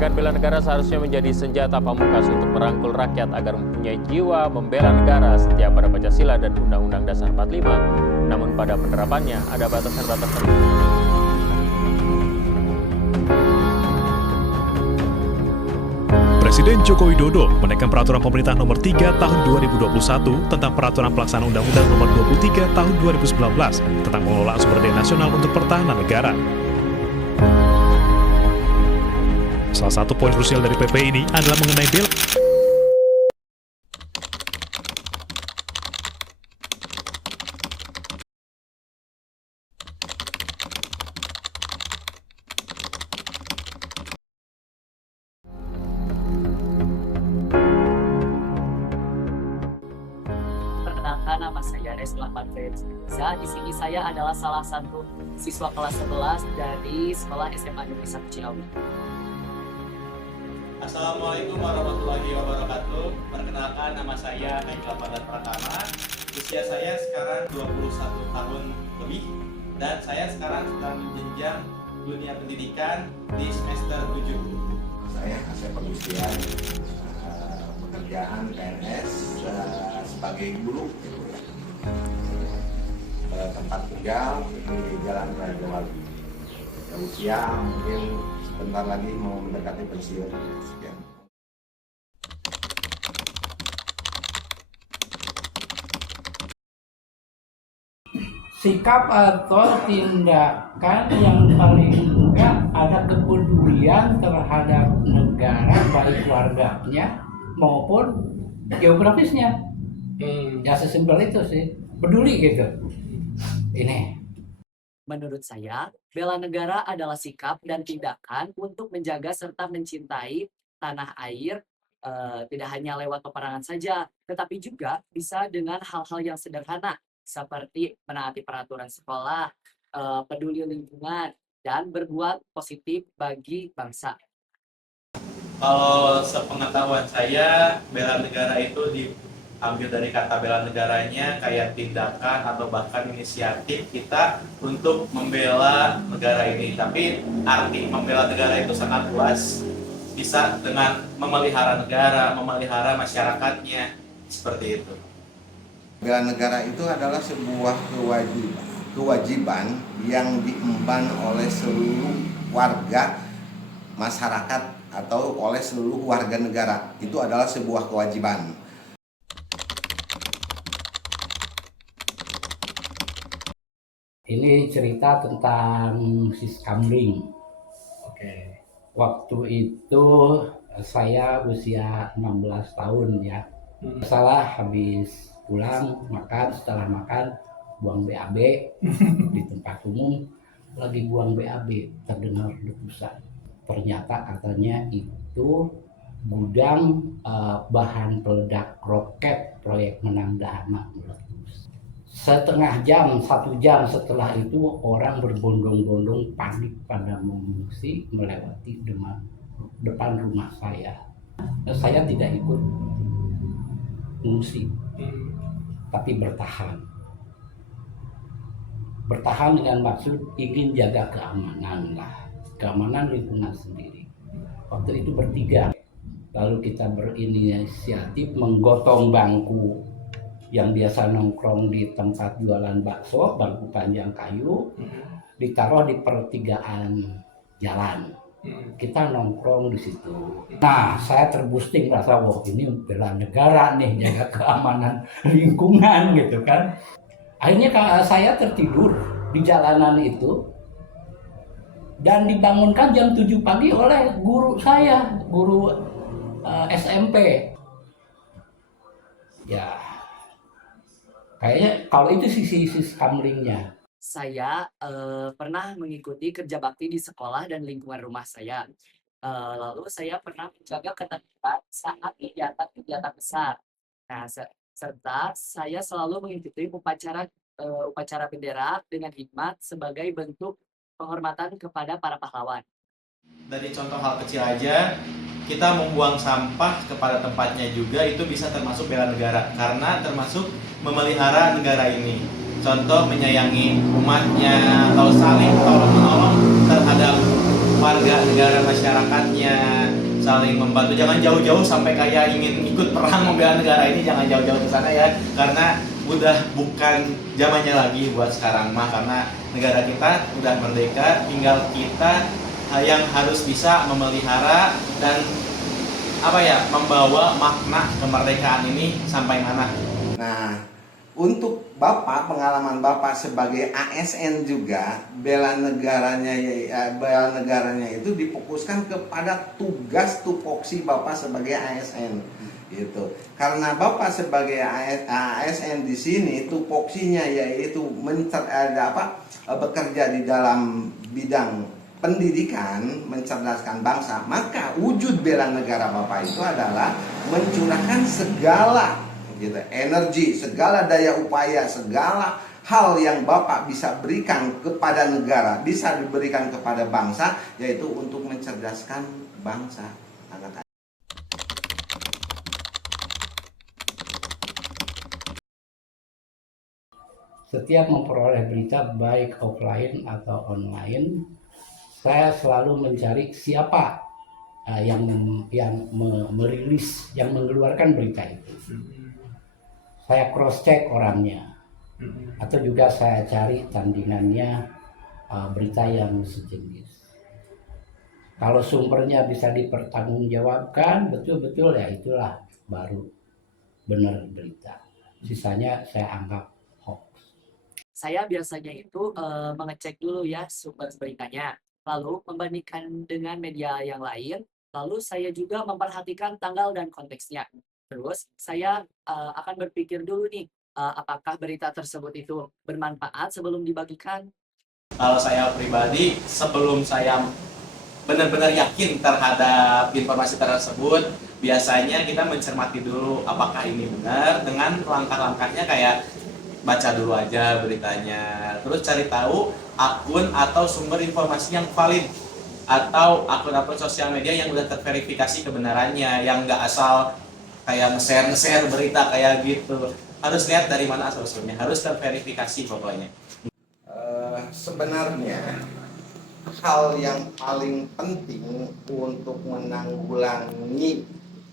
Pendidikan bela negara seharusnya menjadi senjata pamungkas untuk merangkul rakyat agar mempunyai jiwa membela negara setia pada Pancasila dan Undang-Undang Dasar 45. Namun pada penerapannya ada batasan-batasan. Presiden Joko Widodo menaikkan peraturan pemerintah nomor 3 tahun 2021 tentang peraturan pelaksanaan Undang-Undang nomor 23 tahun 2019 tentang pengelolaan sumber daya nasional untuk pertahanan negara. Salah satu poin krusial dari PP ini adalah mengenai bela. Perkenalkan, nama saya Reslan Feza. Di sini saya adalah salah satu siswa kelas 11 dari sekolah SMA Negeri 1 Ciawi. Assalamualaikum warahmatullahi wabarakatuh. Perkenalkan, nama saya Haikal Fadlan Pratama. Usia saya sekarang 21 tahun lebih dan saya sekarang sedang menjenjang dunia pendidikan di semester 7. Saya Asep Agustian, pekerjaan PNS sebagai guru, tempat tinggal di Jalan Raja Wali. Usia mungkin sebentar lagi mau mendekati pensiun. Sekian. Sikap atau tindakan yang paling enggak ada kepedulian terhadap negara, baik warganya maupun geografisnya. Ya sesimpel itu sih, peduli gitu. Ini. Menurut saya, bela negara adalah sikap dan tindakan untuk menjaga serta mencintai tanah air, tidak hanya lewat peperangan saja, tetapi juga bisa dengan hal-hal yang sederhana, seperti menaati peraturan sekolah, peduli lingkungan, dan berbuat positif bagi bangsa. Kalau sepengetahuan saya, bela negara itu diambil dari kata bela negaranya kayak tindakan atau bahkan inisiatif kita untuk membela negara ini. Tapi arti membela negara itu sangat luas, bisa dengan memelihara negara, memelihara masyarakatnya, seperti itu. Bela negara itu adalah sebuah kewajiban yang diemban oleh seluruh warga masyarakat atau oleh seluruh warga negara. Itu adalah sebuah kewajiban. Ini cerita tentang Siskamling. Oke. Waktu itu saya usia 16 tahun ya. Salah habis pulang makan, setelah makan buang BAB di tempat umum, lagi buang BAB terdengar letusan. Ternyata katanya itu gudang bahan peledak roket proyek Menang Dahana meletus. Setengah jam, 1 jam setelah itu orang berbondong-bondong panik pada mengungsi melewati depan rumah saya. Saya tidak ikut mengungsi, tapi bertahan. Bertahan dengan maksud ingin jaga keamanan lah, keamanan lingkungan sendiri. Waktu itu bertiga, lalu kita berinisiatif menggotong bangku yang biasa nongkrong di tempat jualan bakso, bangku panjang kayu, ditaruh di pertigaan jalan. Kita nongkrong di situ. Nah, saya terboosting rasa, wah ini bela negara nih, jaga keamanan lingkungan gitu kan. Akhirnya saya tertidur di jalanan itu dan dibangunkan jam 7 pagi oleh guru saya, guru SMP. Ya, kayaknya kalau itu sisi Siskamlingnya. Saya pernah mengikuti kerja bakti di sekolah dan lingkungan rumah saya. Lalu saya pernah menjaga ketertiban saat kegiatan besar. Nah, serta saya selalu mengikuti upacara bendera dengan hikmat sebagai bentuk penghormatan kepada para pahlawan. Dari contoh hal kecil aja, kita membuang sampah kepada tempatnya juga itu bisa termasuk bela negara karena termasuk memelihara negara ini. Contoh menyayangi umatnya atau saling tolong-menolong terhadap warga negara masyarakatnya. saling membantu. Jangan jauh-jauh sampai kayak ingin ikut perang membela negara ini, jangan jauh-jauh ke sana ya, karena udah bukan zamannya lagi buat sekarang mah, karena negara kita udah merdeka, tinggal kita yang harus bisa memelihara dan membawa makna kemerdekaan ini sampai mana. Nah, untuk Bapak, pengalaman Bapak sebagai ASN juga, bela negaranya itu difokuskan kepada tugas tupoksi Bapak sebagai ASN gitu. Karena Bapak sebagai ASN di sini tupoksinya yaitu bekerja di dalam bidang pendidikan, mencerdaskan bangsa, maka wujud bela negara Bapak itu adalah mencurahkan segala energi, segala daya upaya, segala hal yang Bapak bisa berikan kepada negara, bisa diberikan kepada bangsa, yaitu untuk mencerdaskan bangsa anak-anak. Setiap memperoleh berita baik offline atau online, saya selalu mencari siapa yang merilis, yang mengeluarkan berita itu. Saya cross check orangnya, atau juga saya cari tandingannya berita yang sejenis. Kalau sumbernya bisa dipertanggungjawabkan betul-betul, ya itulah baru benar berita. Sisanya saya anggap hoax. Saya biasanya itu mengecek dulu ya sumber beritanya, lalu membandingkan dengan media yang lain, lalu saya juga memperhatikan tanggal dan konteksnya. Terus saya akan berpikir dulu nih, apakah berita tersebut itu bermanfaat sebelum dibagikan. Kalau saya pribadi, sebelum saya benar-benar yakin terhadap informasi tersebut, biasanya kita mencermati dulu apakah ini benar, dengan langkah-langkahnya kayak baca dulu aja beritanya, terus cari tahu akun atau sumber informasi yang valid, atau akun-akun sosial media yang udah terverifikasi kebenarannya, yang nggak asal kayak nge-share berita kayak gitu. Harus lihat dari mana asal usulnya, harus terverifikasi pokoknya. Sebenarnya hal yang paling penting untuk menanggulangi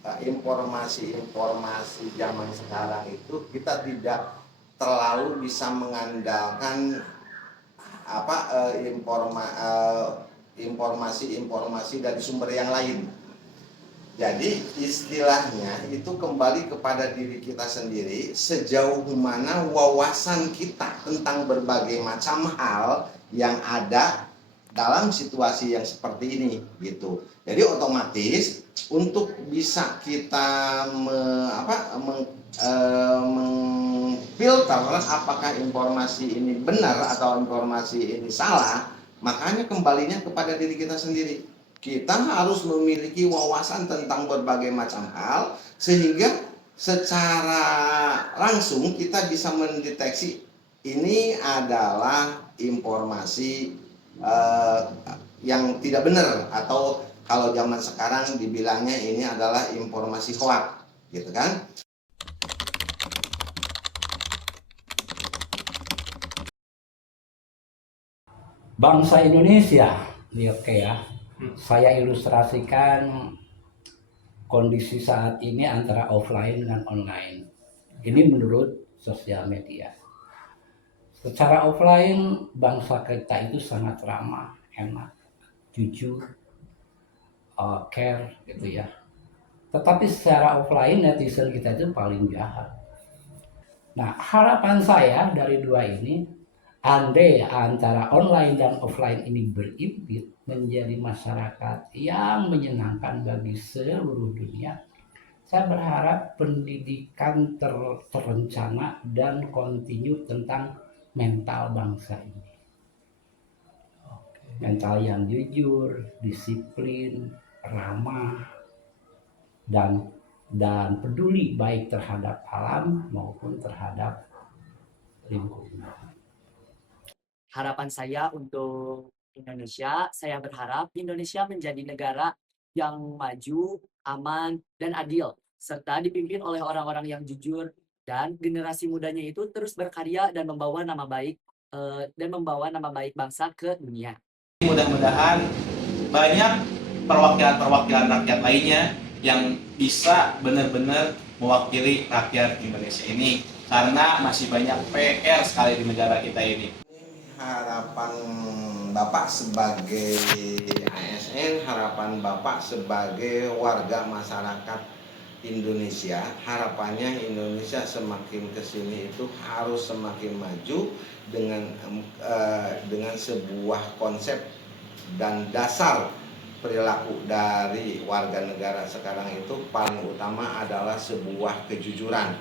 informasi-informasi zaman sekarang itu, kita tidak terlalu bisa mengandalkan informasi-informasi dari sumber yang lain. Jadi istilahnya itu kembali kepada diri kita sendiri, sejauh mana wawasan kita tentang berbagai macam hal yang ada dalam situasi yang seperti ini gitu. Jadi otomatis untuk bisa kita mengfilter apakah informasi ini benar atau informasi ini salah, makanya kembalinya kepada diri kita sendiri. Kita harus memiliki wawasan tentang berbagai macam hal, sehingga secara langsung kita bisa mendeteksi ini adalah informasi yang tidak benar, atau kalau zaman sekarang dibilangnya ini adalah informasi hoax, gitu kan? Bangsa Indonesia, ini oke ya. Saya ilustrasikan kondisi saat ini antara offline dan online. Ini menurut sosial media. Secara offline, bangsa kita itu sangat ramah, enak, jujur, care gitu ya. Tetapi secara offline, netizen kita itu paling jahat. Nah, harapan saya dari dua ini, andai antara online dan offline ini berimpit menjadi masyarakat yang menyenangkan bagi seluruh dunia, saya berharap pendidikan terencana dan kontinu tentang mental bangsa ini. Mental yang jujur, disiplin, ramah, dan peduli baik terhadap alam maupun terhadap lingkungan. Harapan saya untuk Indonesia, saya berharap Indonesia menjadi negara yang maju, aman, dan adil, serta dipimpin oleh orang-orang yang jujur, dan generasi mudanya itu terus berkarya dan membawa nama baik bangsa ke dunia. Mudah-mudahan banyak perwakilan-perwakilan rakyat lainnya yang bisa benar-benar mewakili rakyat Indonesia ini, karena masih banyak PR sekali di negara kita ini. Harapan Bapak sebagai ASN, harapan Bapak sebagai warga masyarakat Indonesia, harapannya Indonesia semakin kesini itu harus semakin maju dengan sebuah konsep dan dasar perilaku dari warga negara sekarang itu paling utama adalah sebuah kejujuran.